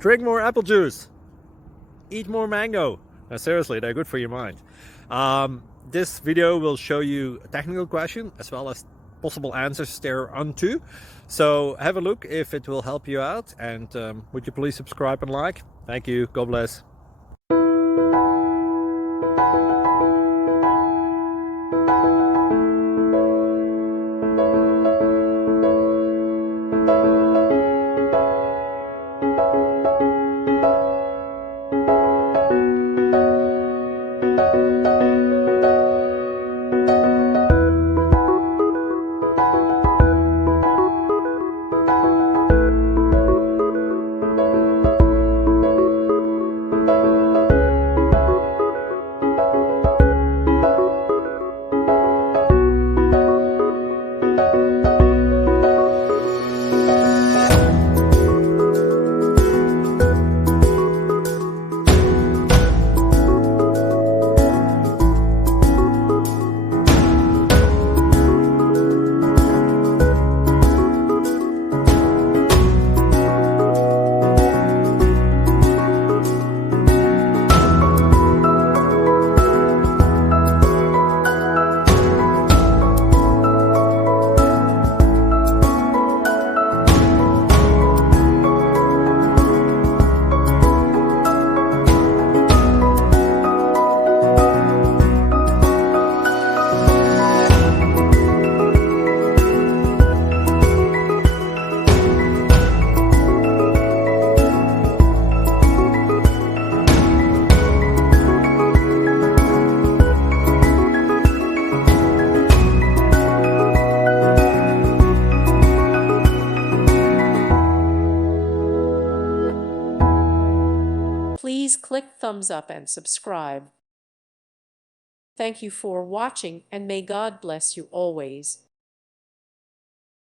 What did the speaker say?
Drink more apple juice. Eat more mango. Seriously, they're good for your mind. This video will show you a technical question as well as possible answers thereunto. So have a look if it will help you out, and would you please subscribe and like? Thank you. God bless. Please click thumbs up and subscribe. Thank you for watching, and may God bless you always.